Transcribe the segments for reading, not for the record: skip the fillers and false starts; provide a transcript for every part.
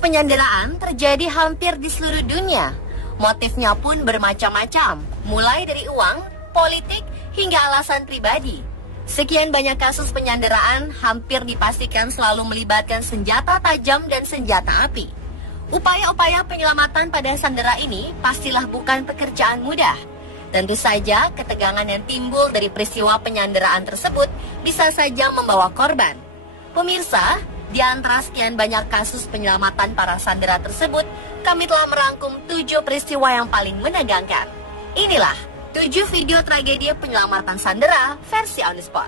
penyanderaan terjadi hampir di seluruh dunia. Motifnya pun bermacam-macam, mulai dari uang, politik, hingga alasan pribadi. Sekian banyak kasus penyanderaan hampir dipastikan selalu melibatkan senjata tajam dan senjata api. Upaya-upaya penyelamatan pada sandera ini pastilah bukan pekerjaan mudah. Tentu saja ketegangan yang timbul dari peristiwa penyanderaan tersebut bisa saja membawa korban. Pemirsa, di antara sekian banyak kasus penyelamatan para sandera tersebut, kami telah merangkum 7 peristiwa yang paling menegangkan. Inilah 7 video tragedi penyelamatan sandera versi on the spot.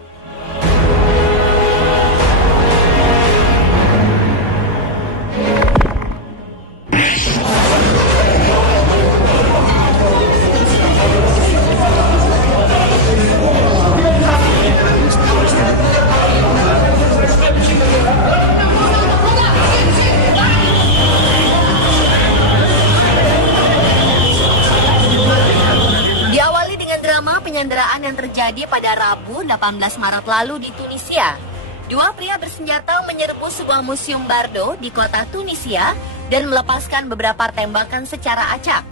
Penyanderaan yang terjadi pada Rabu 18 Maret lalu di Tunisia. 2 pria bersenjata menyerbu sebuah museum Bardo di kota Tunisia dan melepaskan beberapa tembakan secara acak.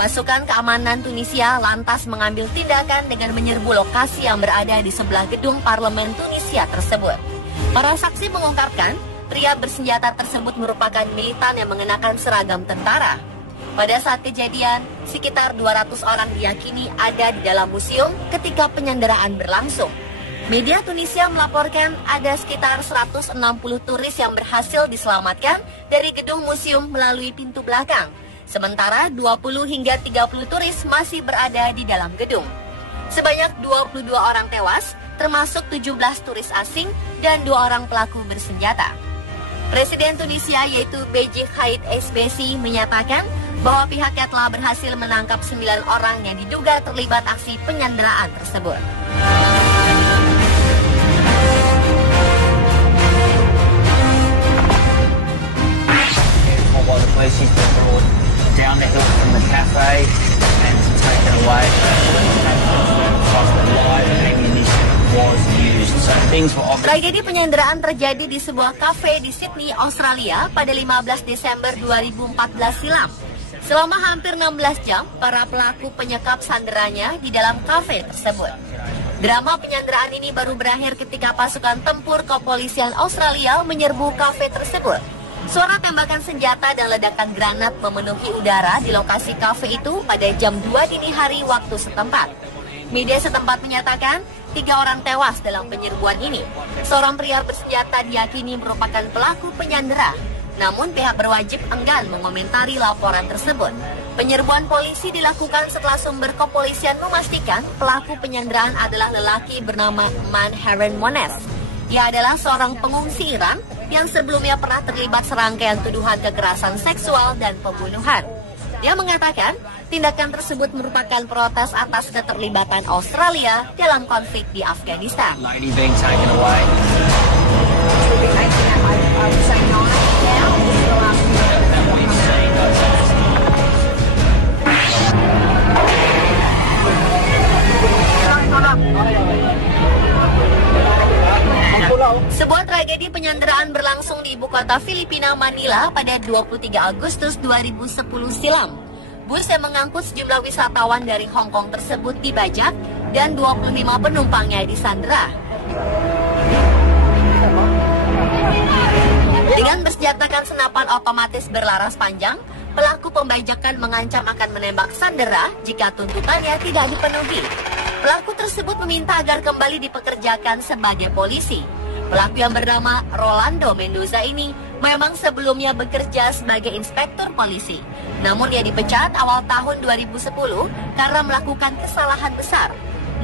Pasukan keamanan Tunisia lantas mengambil tindakan dengan menyerbu lokasi yang berada di sebelah gedung parlemen Tunisia tersebut. Para saksi mengungkapkan, pria bersenjata tersebut merupakan militan yang mengenakan seragam tentara. Pada saat kejadian, sekitar 200 orang diyakini ada di dalam museum ketika penyanderaan berlangsung. Media Tunisia melaporkan ada sekitar 160 turis yang berhasil diselamatkan dari gedung museum melalui pintu belakang. Sementara 20 hingga 30 turis masih berada di dalam gedung. Sebanyak 22 orang tewas, termasuk 17 turis asing dan 2 orang pelaku bersenjata. Presiden Tunisia yaitu Beji Caid Essebsi menyatakan bahwa pihaknya telah berhasil menangkap 9 orang yang diduga terlibat aksi penyanderaan tersebut. Tragedi penyanderaan terjadi di sebuah kafe di Sydney, Australia pada 15 Desember 2014 silam. Selama hampir 16 jam, para pelaku penyekap sanderanya di dalam kafe tersebut. Drama penyanderaan ini baru berakhir ketika pasukan tempur kepolisian Australia menyerbu kafe tersebut. Suara tembakan senjata dan ledakan granat memenuhi udara di lokasi kafe itu pada jam 2 dini hari waktu setempat. Media setempat menyatakan 3 orang tewas dalam penyerbuan ini. Seorang pria bersenjata diyakini merupakan pelaku penyandera. Namun pihak berwajib enggan mengomentari laporan tersebut. Penyerbuan polisi dilakukan setelah sumber kepolisian memastikan pelaku penyanderaan adalah lelaki bernama Manharan Mones. Ia adalah seorang pengungsi Iran yang sebelumnya pernah terlibat serangkaian tuduhan kekerasan seksual dan pembunuhan. Dia mengatakan tindakan tersebut merupakan protes atas keterlibatan Australia dalam konflik di Afghanistan. Sebuah tragedi penyanderaan berlangsung di ibu kota Filipina, Manila pada 23 Agustus 2010 silam. Bus yang mengangkut sejumlah wisatawan dari Hong Kong tersebut dibajak dan 25 penumpangnya disandera. Dengan bersenjatakan senapan otomatis berlaras panjang, pelaku pembajakan mengancam akan menembak sandera jika tuntutannya tidak dipenuhi. Pelaku tersebut meminta agar kembali dipekerjakan sebagai polisi. Pelaku yang bernama Rolando Mendoza ini memang sebelumnya bekerja sebagai inspektur polisi. Namun dia dipecat awal tahun 2010 karena melakukan kesalahan besar.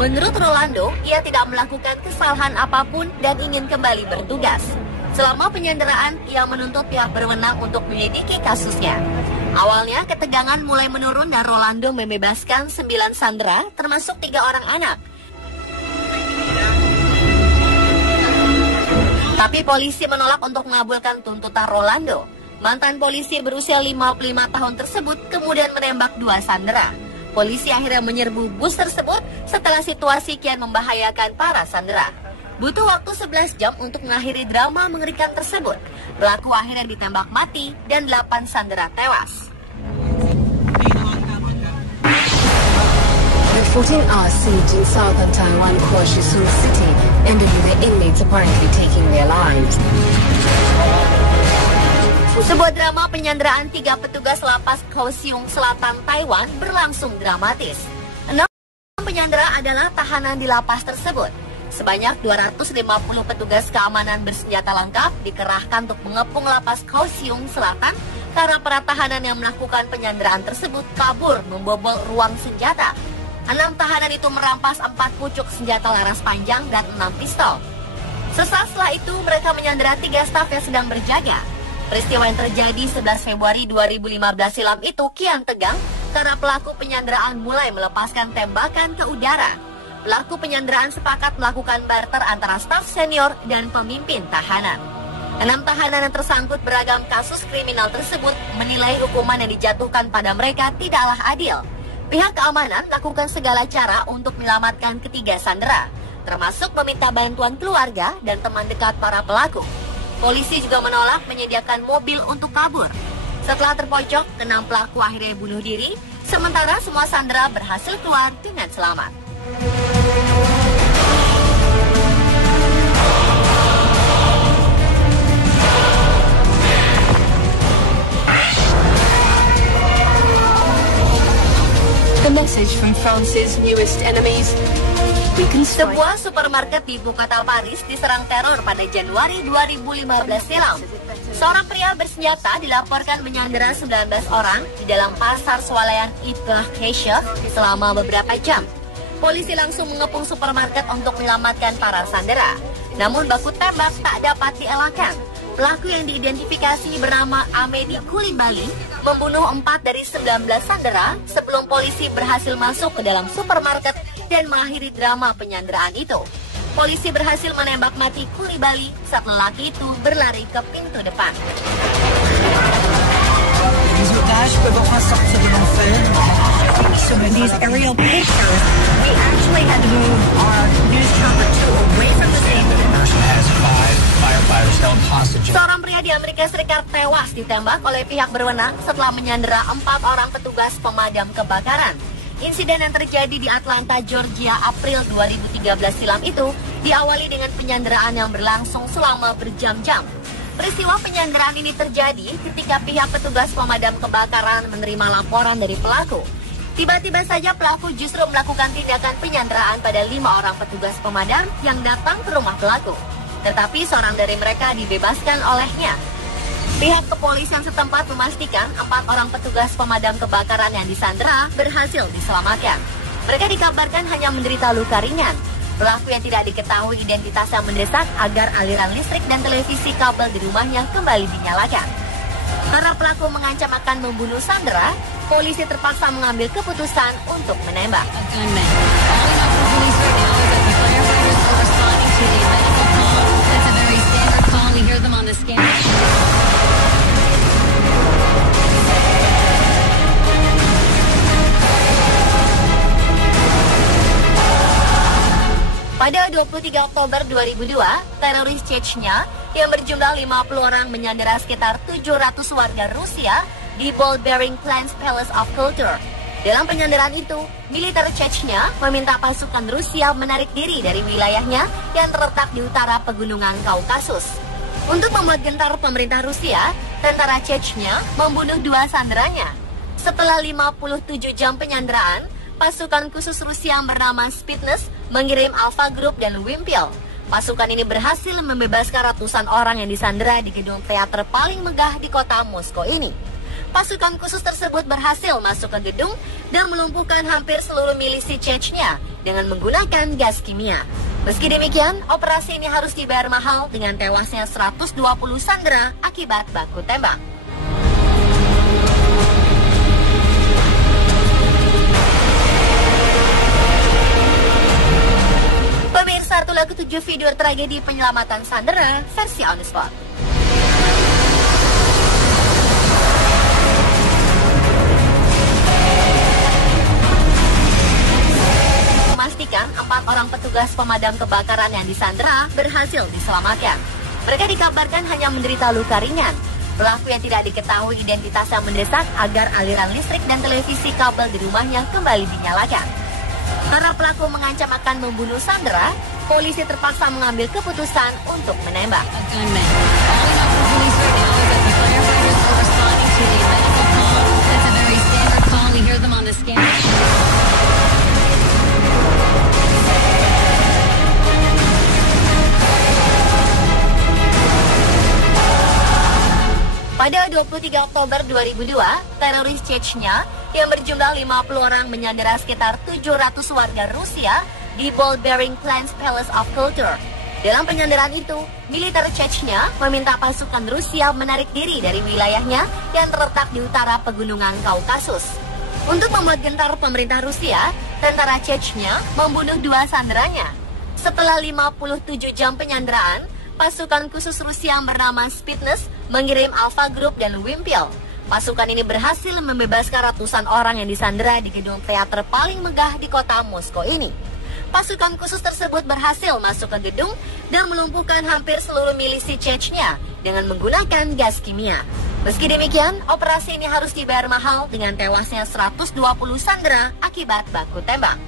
Menurut Rolando, ia tidak melakukan kesalahan apapun dan ingin kembali bertugas. Selama penyanderaan, ia menuntut pihak berwenang untuk menyelidiki kasusnya. Awalnya, ketegangan mulai menurun dan Rolando membebaskan 9 sandera, termasuk 3 orang anak. Tapi polisi menolak untuk mengabulkan tuntutan Rolando. Mantan polisi berusia 55 tahun tersebut kemudian menembak 2 sandera. Polisi akhirnya menyerbu bus tersebut setelah situasi kian membahayakan para sandera. Butuh waktu 11 jam untuk mengakhiri drama mengerikan tersebut. Pelaku akhirnya ditembak mati dan 8 sandera tewas. The 14-hour siege in southern Taiwan Kaohsiung City ended with the inmates apparently taking their lives. Sebuah drama penyanderaan 3 petugas lapas Kaohsiung Selatan, Taiwan berlangsung dramatis. 6 penyandera adalah tahanan di lapas tersebut. Sebanyak 250 petugas keamanan bersenjata lengkap dikerahkan untuk mengepung lapas Kaohsiung Selatan karena para tahanan yang melakukan penyanderaan tersebut kabur membobol ruang senjata. 6 tahanan itu merampas 4 pucuk senjata laras panjang dan 6 pistol. Sesaat setelah itu mereka menyandera 3 staf yang sedang berjaga. Peristiwa yang terjadi 11 Februari 2015 silam itu kian tegang karena pelaku penyanderaan mulai melepaskan tembakan ke udara. Pelaku penyanderaan sepakat melakukan barter antara staf senior dan pemimpin tahanan. 6 tahanan yang tersangkut beragam kasus kriminal tersebut menilai hukuman yang dijatuhkan pada mereka tidaklah adil. Pihak keamanan melakukan segala cara untuk menyelamatkan ketiga sandera, termasuk meminta bantuan keluarga dan teman dekat para pelaku. Polisi juga menolak menyediakan mobil untuk kabur. Setelah terpojok, 6 pelaku akhirnya bunuh diri, sementara semua sandera berhasil keluar dengan selamat. The message from France's newest enemies. Sebuah supermarket di ibu kota Paris diserang teror pada Januari 2015 silam. Seorang pria bersenjata dilaporkan menyandera 19 orang di dalam pasar swalayan Hypercacher selama beberapa jam. Polisi langsung mengepung supermarket untuk menyelamatkan para sandera. Namun baku tembak tak dapat dielakkan. Pelaku yang diidentifikasi bernama Amedi Coulibaly membunuh 4 dari 19 sandera sebelum polisi berhasil masuk ke dalam supermarket dan mengakhiri drama penyanderaan itu. Polisi berhasil menembak mati Coulibaly saat lelaki itu berlari ke pintu depan. These aerial pictures, we actually had to move our news chopper away from the scene. Seorang pria di Amerika Serikat tewas ditembak oleh pihak berwenang setelah menyandera 4 orang petugas pemadam kebakaran. Insiden yang terjadi di Atlanta, Georgia, April 2013 silam itu diawali dengan penyanderaan yang berlangsung selama berjam-jam. Peristiwa penyanderaan ini terjadi ketika pihak petugas pemadam kebakaran menerima laporan dari pelaku. Tiba-tiba saja pelaku justru melakukan tindakan penyanderaan pada 5 orang petugas pemadam yang datang ke rumah pelaku. Tetapi seorang dari mereka dibebaskan olehnya. Pihak kepolisian setempat memastikan 4 orang petugas pemadam kebakaran yang disandera berhasil diselamatkan. Mereka dikabarkan hanya menderita luka ringan. Pelaku yang tidak diketahui identitasnya mendesak agar aliran listrik dan televisi kabel di rumahnya kembali dinyalakan. Karena pelaku mengancam akan membunuh sandera, polisi terpaksa mengambil keputusan untuk menembak. Pada 23 Oktober 2002, teroris Chechnya yang berjumlah 50 orang menyandera sekitar 700 warga Rusia di Bolbering Plains Palace of Culture. Dalam penyanderaan itu, militer Chechnya meminta pasukan Rusia menarik diri dari wilayahnya yang terletak di utara pegunungan Kaukasus. Untuk membuat gentar pemerintah Rusia, tentara Chechnya membunuh 2 sanderanya. Setelah 57 jam penyanderaan, pasukan khusus Rusia yang bernama Spetsnaz mengirim Alpha Group dan Wimpel. Pasukan ini berhasil membebaskan ratusan orang yang disandera di gedung teater paling megah di kota Moskow ini. Pasukan khusus tersebut berhasil masuk ke gedung dan melumpuhkan hampir seluruh milisi Chechnya dengan menggunakan gas kimia. Meski demikian, operasi ini harus dibayar mahal dengan tewasnya 120 sandera akibat baku tembak. Pemirsa, itulah ke-7 video tragedi penyelamatan sandera versi On The Spot. Memastikan 4 orang petugas pemadam kebakaran yang disandera berhasil diselamatkan. Mereka dikabarkan hanya menderita luka ringan. Pelaku yang tidak diketahui identitasnya mendesak agar aliran listrik dan televisi kabel di rumahnya kembali dinyalakan. Karena pelaku mengancam akan membunuh Sandra, polisi terpaksa mengambil keputusan untuk menembak. Pada 23 Oktober 2002, teroris Chechnya yang berjumlah 50 orang menyandera sekitar 700 warga Rusia di Bolbering Plains Palace of Culture. Dalam penyanderaan itu, militer Chechnya meminta pasukan Rusia menarik diri dari wilayahnya yang terletak di utara pegunungan Kaukasus. Untuk membuat gentar pemerintah Rusia, tentara Chechnya membunuh 2 sanderanya. Setelah 57 jam penyanderaan, pasukan khusus Rusia yang bernama Spetsnaz mengirim Alpha Group dan Wimpel. Pasukan ini berhasil membebaskan ratusan orang yang disandera di gedung teater paling megah di kota Moskow ini. Pasukan khusus tersebut berhasil masuk ke gedung dan melumpuhkan hampir seluruh milisi Chechnya dengan menggunakan gas kimia. Meski demikian, operasi ini harus dibayar mahal dengan tewasnya 120 sandera akibat baku tembak.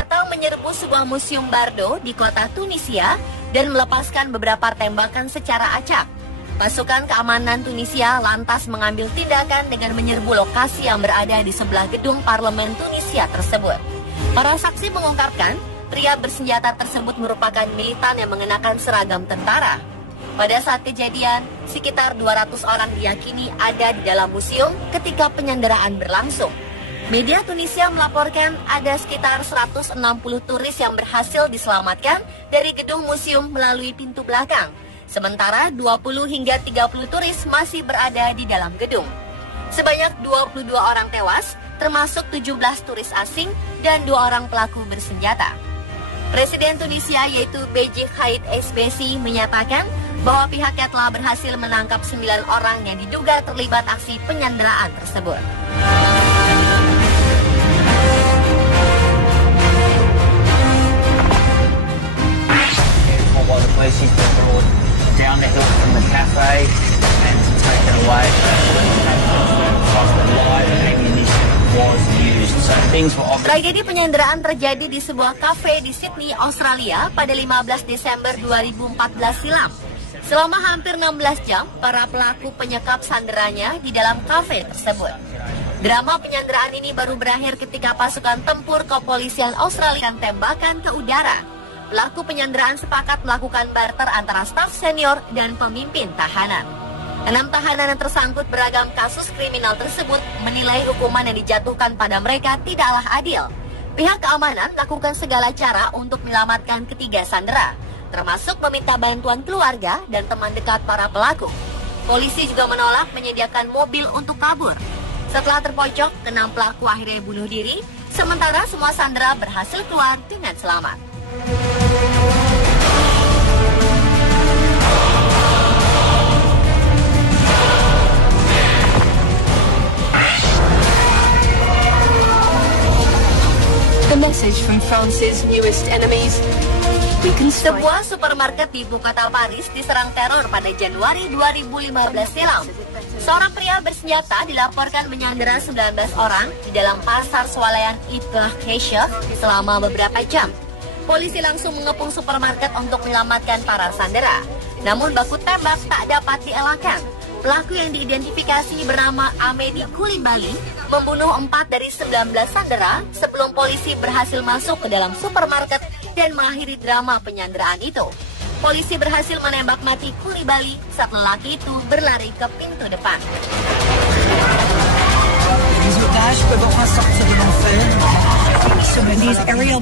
Atau menyerbu sebuah museum Bardo di kota Tunisia dan melepaskan beberapa tembakan secara acak. Pasukan keamanan Tunisia lantas mengambil tindakan dengan menyerbu lokasi yang berada di sebelah gedung parlemen Tunisia tersebut. Para saksi mengungkapkan, pria bersenjata tersebut merupakan militan yang mengenakan seragam tentara. Pada saat kejadian, sekitar 200 orang diyakini ada di dalam museum ketika penyanderaan berlangsung. Media Tunisia melaporkan ada sekitar 160 turis yang berhasil diselamatkan dari gedung museum melalui pintu belakang. Sementara 20 hingga 30 turis masih berada di dalam gedung. Sebanyak 22 orang tewas, termasuk 17 turis asing dan 2 orang pelaku bersenjata. Presiden Tunisia yaitu Beji Caid Essebsi menyatakan bahwa pihaknya telah berhasil menangkap 9 orang yang diduga terlibat aksi penyanderaan tersebut. Down the hill from the cafe and to take it away. Tragedi penyanderaan terjadi di sebuah kafe di Sydney, Australia pada 15 Desember 2014 silam. Selama hampir 16 jam, para pelaku penyekap sanderanya di dalam kafe tersebut. Drama penyanderaan ini baru berakhir ketika pasukan tempur kepolisian Australia tembakan ke udara. Pelaku penyanderaan sepakat melakukan barter antara staf senior dan pemimpin tahanan. 6 tahanan yang tersangkut beragam kasus kriminal tersebut menilai hukuman yang dijatuhkan pada mereka tidaklah adil. Pihak keamanan melakukan segala cara untuk menyelamatkan ketiga sandera, termasuk meminta bantuan keluarga dan teman dekat para pelaku. Polisi juga menolak menyediakan mobil untuk kabur. Setelah terpojok, 6 pelaku akhirnya bunuh diri, sementara semua sandera berhasil keluar dengan selamat. The message from France's newest enemies. Sebuah supermarket di ibu kota Paris diserang teror pada Januari 2015 silam. Seorang pria bersenjata dilaporkan menyandera 19 orang di dalam pasar swalayan Hypercacher selama beberapa jam. Polisi langsung mengepung supermarket untuk menyelamatkan para sandera. Namun baku tembak tak dapat dielakkan. Pelaku yang diidentifikasi bernama Amedi Coulibaly membunuh 4 dari 19 sandera sebelum polisi berhasil masuk ke dalam supermarket dan mengakhiri drama penyanderaan itu. Polisi berhasil menembak mati Coulibaly saat lelaki itu berlari ke pintu depan. These aerial